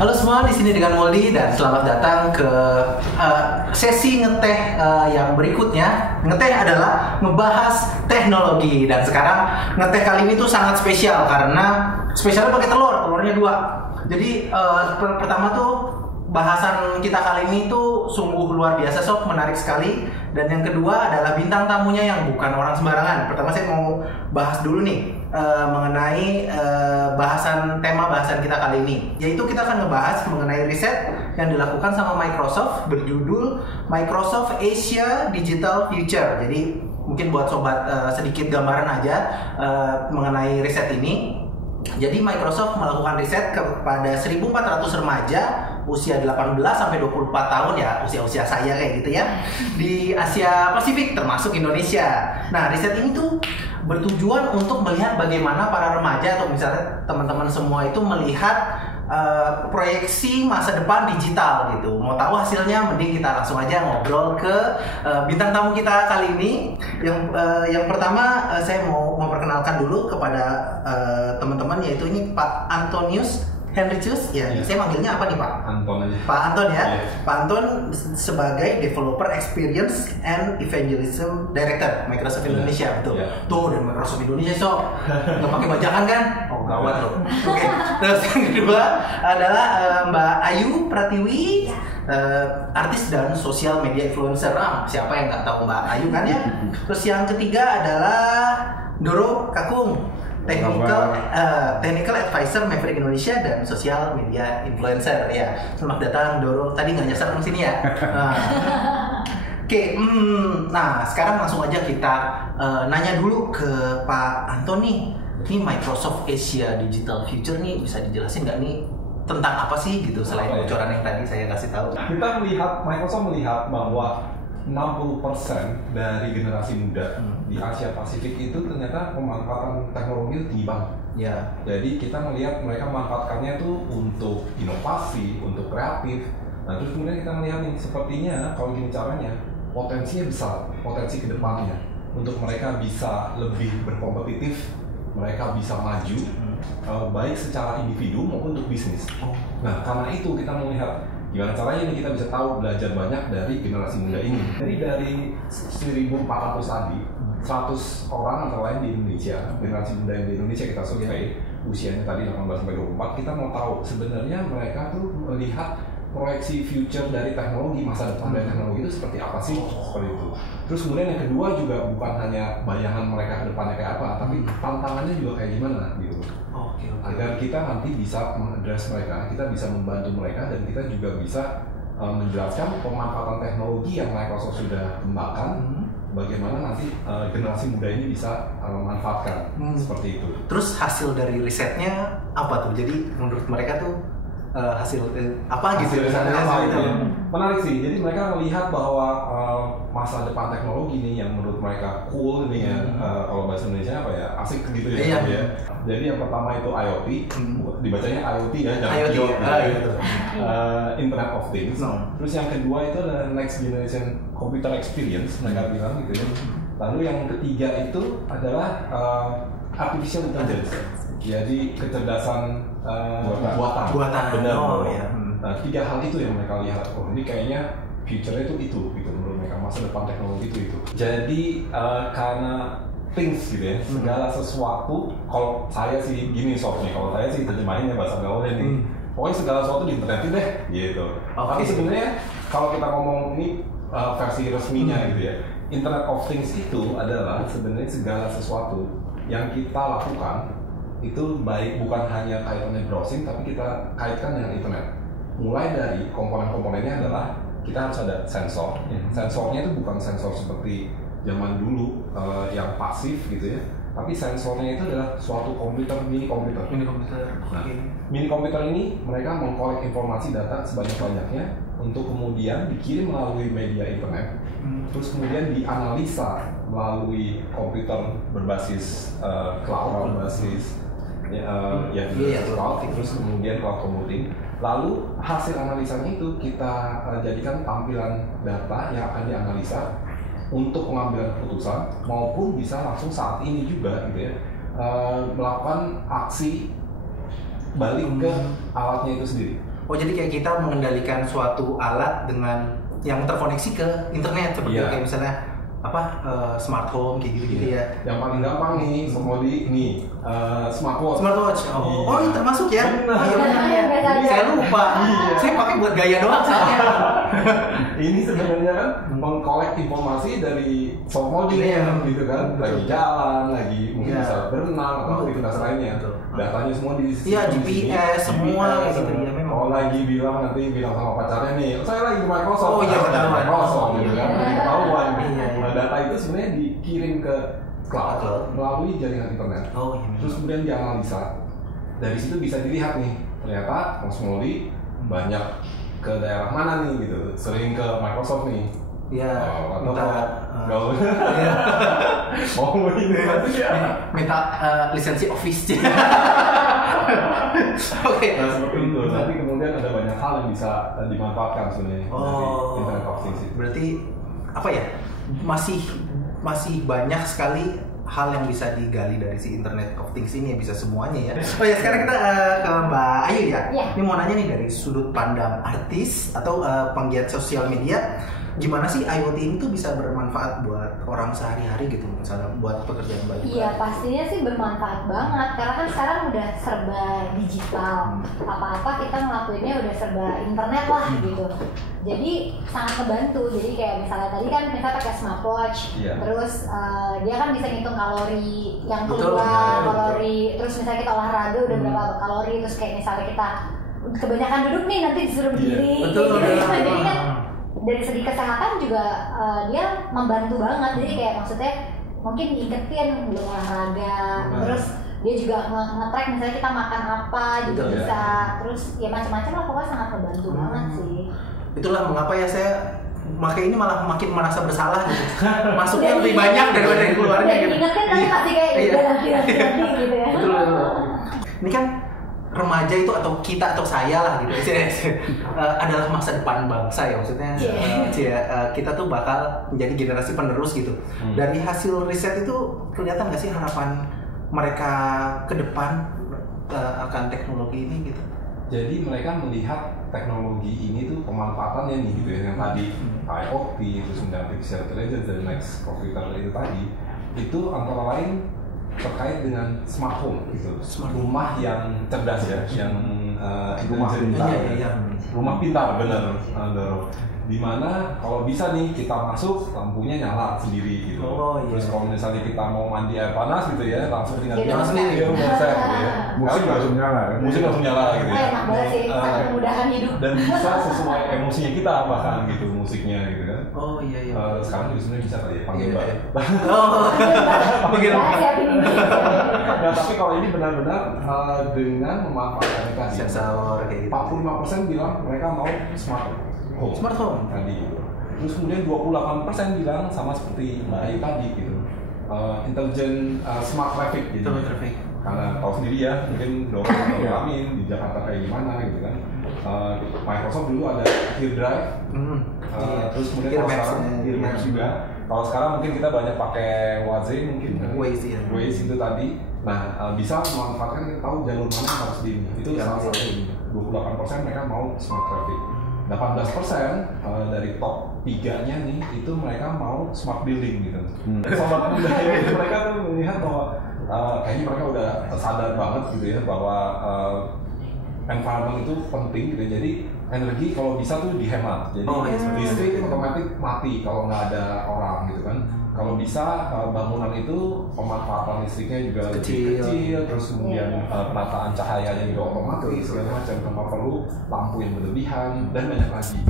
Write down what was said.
Halo semua, di sini dengan Moldy dan selamat datang ke sesi ngeteh yang berikutnya. Ngeteh adalah ngebahas teknologi dan sekarang ngeteh kali ini tuh sangat spesial karena spesialnya pakai telurnya 2. Jadi pertama tuh bahasan kita kali ini tuh sungguh luar biasa sob, menarik sekali. Dan yang kedua adalah bintang tamunya yang bukan orang sembarangan. Pertama saya mau bahas dulu nih mengenai tema bahasan kita kali ini, yaitu kita akan ngebahas mengenai riset yang dilakukan sama Microsoft berjudul Microsoft Asia Digital Future. Jadi mungkin buat sobat sedikit gambaran aja mengenai riset ini. Jadi Microsoft melakukan riset kepada 1.400 remaja usia 18 sampai 24 tahun ya, usia-usia saya kayak gitu ya, di Asia Pasifik termasuk Indonesia. Nah, riset ini tuh bertujuan untuk melihat bagaimana para remaja atau misalnya teman-teman semua itu melihat proyeksi masa depan digital gitu. Mau tahu hasilnya, mending kita langsung aja ngobrol ke bintang tamu kita kali ini. Yang pertama saya mau memperkenalkan dulu kepada teman-teman, yaitu ini Pak Antonius Henricius, ya, saya manggilnya apa nih Pak? Anton aja. Pak Anton ya. Yeah. Pak Anton sebagai Developer Experience and Evangelism Director Microsoft Indonesia, betul? Yeah. Tuh, dari Microsoft Indonesia so, nggak pakai bajakan kan? Oh gawat loh. Oke. Terus yang kedua adalah Mbak Ayu Pratiwi, artis dan sosial media influencer. Siapa yang nggak tahu Mbak Ayu kan ya? Terus yang ketiga adalah Doro Kakung, technical advisor Maverick Indonesia dan sosial media influencer ya. Selamat datang Doro. Tadi nggak nyasar ke sini ya. Oke, nah sekarang langsung aja kita nanya dulu ke Pak Antoni. Ini Microsoft Asia Digital Future nih, bisa dijelasin nggak nih tentang apa sih gitu selain bocoran yang tadi saya kasih tahu? Kita Microsoft melihat bahwa 60% dari generasi muda di Asia Pasifik itu ternyata pemanfaatan teknologi itu tinggi banget. Ya. Jadi kita melihat mereka memanfaatkannya tuh untuk inovasi, untuk kreatif. Nah, terus kemudian kita melihat nih, sepertinya kalau gini caranya, potensinya besar, potensi kedepannya untuk mereka bisa lebih berkompetitif, mereka bisa maju, baik secara individu maupun untuk bisnis. Nah, karena itu kita melihat gimana caranya nih kita bisa tahu belajar banyak dari generasi muda ini. Jadi dari 1.400 tadi, 100 orang antara lain di Indonesia, generasi muda yang di Indonesia kita survei, usianya tadi 18 sampai 24, kita mau tahu sebenarnya mereka tuh melihat proyeksi future dari teknologi, masa depan dari teknologi itu seperti apa sih, seperti itu. Terus kemudian yang kedua juga bukan hanya bayangan mereka ke depannya kayak apa, tapi tantangannya juga kayak gimana gitu. Agar kita nanti bisa mengadres mereka, kita bisa membantu mereka, dan kita juga bisa menjelaskan pemanfaatan teknologi yang Microsoft sudah kembangkan, bagaimana nanti generasi muda ini bisa memanfaatkan seperti itu. Terus hasil dari risetnya apa tuh? Jadi menurut mereka tuh hasil apa gitu? Menarik sih. Jadi mereka melihat bahwa masa depan teknologi ini yang menurut mereka cool ini ya, kalau bahasa Indonesia apa ya, asik gitu ya. Jadi yang pertama itu IoT, dibacanya IoT ya, jangan IoT gitu. Internet of Things. Terus yang kedua itu adalah Next Generation Computer Experience, mereka bilang gitu ya. Lalu yang ketiga itu adalah Artificial Intelligence. Jadi kecerdasan buatan. Benar. Ya. Nah, 3 hal itu yang mereka lihat. Ini kayaknya future-nya itu gitu menurut mereka, masa depan teknologi itu. Jadi karena things gitu ya, segala sesuatu, kalau saya sih gini soalnya, kalau saya sih terjemahinnya bahasa gaulnya nih, pokoknya segala sesuatu di internet deh gitu. Tapi sebenarnya kalau kita ngomong ini versi resminya gitu ya, Internet of Things itu adalah sebenarnya segala sesuatu yang kita lakukan itu baik bukan hanya kaitannya browsing, tapi kita kaitkan dengan internet. Mulai dari komponen-komponennya adalah kita harus ada sensor. Sensornya itu bukan sensor seperti zaman dulu yang pasif gitu ya, tapi sensornya itu adalah suatu mini komputer. Nah, mini komputer ini mereka mengkolek informasi data sebanyak-banyaknya untuk kemudian dikirim melalui media internet, terus kemudian dianalisa melalui komputer berbasis cloud, berbasis cloud, terus kemudian cloud computing. Lalu hasil analisanya itu kita jadikan tampilan data yang akan dianalisa untuk pengambilan keputusan, maupun bisa langsung saat ini juga gitu ya, melakukan aksi balik ke alatnya itu sendiri. Oh jadi kayak kita mengendalikan suatu alat dengan yang terkoneksi ke internet seperti kayak misalnya smart home kayak gitu ya. Yang paling gampang nih, Somoli nih, smartwatch. Oh ini termasuk ya? Iya. Saya lupa. Saya pakai buat gaya doang soalnya. Ini sebenarnya kan mengkolek informasi dari Somoli gitu kan, lagi jalan, lagi mungkin bisa berenang atau aktivitas lainnya. Datanya semua di GPS semua gitu ya memang. Kalau lagi bilang sama pacarnya nih, saya lagi di Microsoft. Oh iya ketahuan. Microsoft gitu kan, ketahuan. Data itu sebenarnya dikirim ke cloud melalui jaringan internet. Terus kemudian dianalisa. Dari situ bisa dilihat nih, ternyata Mas Moli banyak ke daerah mana nih gitu, sering ke Microsoft nih. Iya. Gaul. Minta lisensi Office. Oke. Nah seperti itu. Nanti kemudian ada banyak hal yang bisa dimanfaatkan sebenarnya dari Internet of Things. Berarti apa ya? Masih banyak sekali hal yang bisa digali dari si Internet of Things ini, bisa semuanya ya. Oh ya, sekarang kita ke Mbak Ayu ya. Ini mau nanya nih dari sudut pandang artis atau penggiat sosial media, gimana sih IoT ini tuh bisa bermanfaat buat orang sehari-hari gitu, misalnya buat pekerjaan Mbak Ayu? Iya, pastinya sih bermanfaat banget karena kan sekarang udah serba digital. Apa-apa kita ngelakuinnya udah serba internet lah gitu. Jadi sangat membantu. Jadi kayak misalnya tadi kan kita pakai smartwatch, terus dia kan bisa ngitung kalori yang keluar, kalori, terus misalnya kita olahraga udah berapa kalori, terus kayak misalnya kita kebanyakan duduk nih nanti disuruh berdiri. Jadi kan dari segi kesehatan juga dia membantu banget. Jadi kayak maksudnya mungkin diingetin belum olahraga, terus dia juga nge-track misalnya kita makan apa juga bisa, terus ya macam-macam lah, pokoknya sangat membantu banget sih. Itulah mengapa ya saya pakai ini malah makin merasa bersalah gitu. Masuknya lebih banyak daripada yang keluarnya gitu. Ingatkan tapi pasti kayak nanti gitu ya. Betul. Ini kan remaja itu atau kita atau saya lah gitu adalah masa depan bangsa ya, maksudnya kita tuh bakal menjadi generasi penerus gitu. Dari hasil riset itu kelihatan nggak sih harapan mereka ke depan akan teknologi ini gitu? Jadi mereka melihat teknologi ini tuh pemanfaatannya nih gitu ya, yang tadi IoT, terus artificial intelligence dan next computer itu tadi, itu antara lain terkait dengan smart home gitu, rumah yang cerdas ya, yang rumah pintar, rumah pintar benar, dimana kalau bisa nih kita masuk lampunya nyala sendiri gitu. Terus kalau misalnya kita mau mandi air panas gitu ya, langsung tinggal nyala sendiri ya, set gitu ya. Musik langsung nyala gitu ya. Enak banget sih, sangat kemudahan hidup. Dan bisa sesuai emosinya kita bahkan gitu musiknya gitu kan. Sekarang juga sebenarnya bisa kali ya panggil Mbak. Panggil Mbak. Nah tapi kalau ini benar-benar dengan memanfaatkan sensor kayak gitu. 45% bilang mereka mau smart home tadi. Terus kemudian 28% bilang sama seperti Mbak Ayu tadi gitu, intelligent smart traffic gitu. Karena tahu sendiri ya, mungkin dorong amin di Jakarta kayak gimana gitu kan. Microsoft dulu ada AirDrive, terus kemudian AirMaps juga. Kalau sekarang mungkin kita banyak pakai Waze itu tadi. Nah, bisa memanfaatkan, kita tahu jalur mana yang harus di itu salah satu. 28% mereka mau smart traffic. 18% dari top 3-nya nih itu mereka mau smart building gitu. Smart building itu mereka tuh melihat bahwa kayaknya mereka udah sadar banget gitu ya bahwa environment itu penting gitu. Jadi energi kalau bisa tuh dihemat. Jadi listrik otomatis mati kalau nggak ada orang gitu kan. Kalau bisa bangunan itu pemanfaatan listriknya juga lebih kecil, terus kemudian penataan cahayanya juga otomatis segala macam, tanpa perlu lampu yang berlebihan dan banyak lagi.